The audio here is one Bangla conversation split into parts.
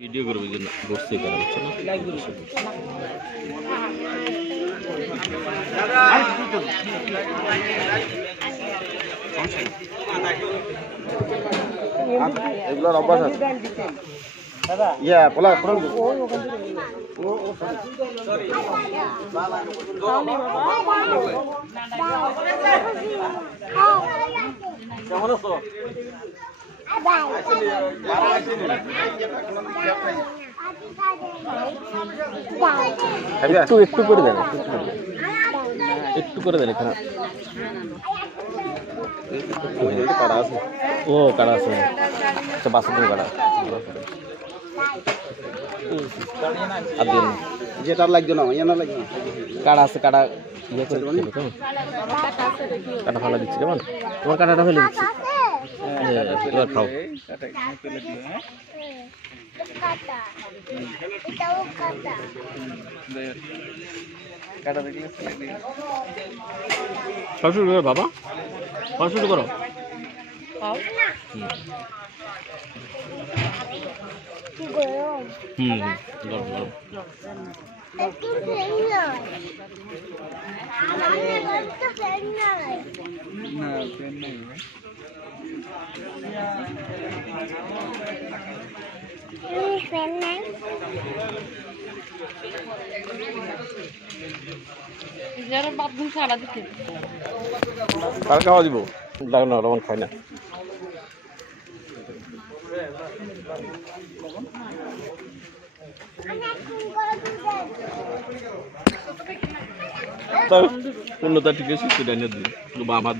ভিডিও করবে যে বসছে করা হচ্ছে না এগুলোর অভ্যাস আছে ইয়া পোলা পোলা কেমন আছো একটু একটু করে দেন একটু করে দেন এখানে কাটা আছে ও কাটা আছে আচ্ছা বাসা থেকে কাটা আর দিন যেটা লাগবে না ইয়ে না লাগবে কাটা আছে কাটা ইয়ে করে কেমন কাটা ফেলা দিচ্ছি কেমন তোমার কাটাটা ফেলে দিচ্ছি এবার খাও খাওয়া শুরু করো বাবা খাওয়া শুরু করো গরম গরম কার খাওয়া দিব লাগে না রমন খায় না পূর্ণতা ঠিক আছে সেটা এনে দিই আমার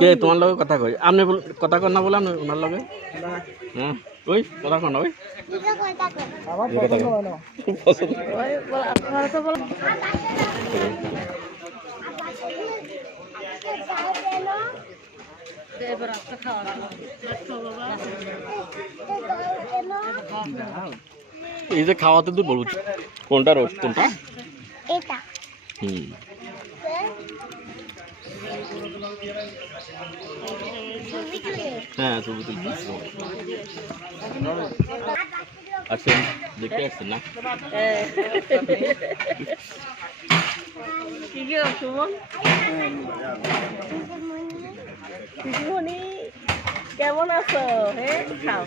কে তোমার লগে কথা কই আপনি কথা কর না বলে আপনি ওনার লগে হ্যাঁ ওই কথা কর না ওই এই যে খাওয়াতে তো বলবো কোনটা রোস্ট কোনটা এটা হ্যাঁ ছবি তুলছি আসেন দেখতে আসছেন না কেমন আছো হ্যাঁ খাও